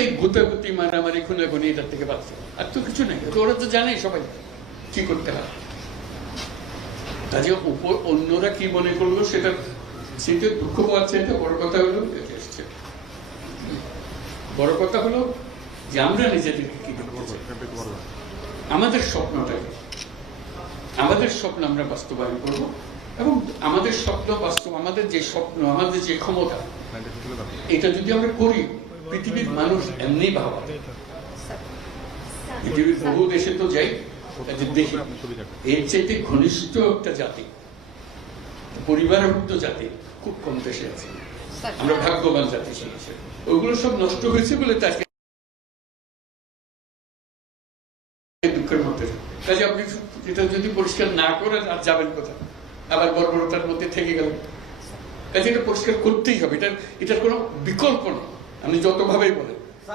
এই গুতাগুতি মারামারি খুনাখুনি এটার থেকে বাঁচছে, আর তো কিছু নেই। ওরা তো জানে সবাই কি করতে হয়। কাজে অন্যরা কি মনে করলো সেটা দুঃখ পাচ্ছে। এটা বড় কথা হলো, বড় কথা হলো যে আমরা নিজেদেরকে কি আমাদের স্বপ্নটাকে, আমাদের স্বপ্ন আমরা বাস্তবায়ন করব, এবং আমাদের স্বপ্ন বাস্তব, আমাদের যে স্বপ্ন, আমাদের যে ক্ষমতা, এটা যদি আমরা করি, পৃথিবীর মানুষ এমনি ভাবা, পৃথিবীর বহু দেশে তো যাই, দেখি এর চাইতে ঘনিষ্ঠ একটা জাতি, পরিবারভুক্ত জাতি খুব কম দেশে আছে। আমরা ভাগ্যবান জাতি হিসেবে। ওইগুলো সব নষ্ট হয়েছে বলে তাকে দুঃখের মধ্যে। কাজে আপনি এটা যদি পরিষ্কার না করেন আর যাবেন কোথায়, আবার বর্বরতার মধ্যে থেকে গেলেন। কাজে এটা পরিষ্কার করতেই হবে, এটার কোনো বিকল্প নেই, আপনি যতভাবেই বলেন।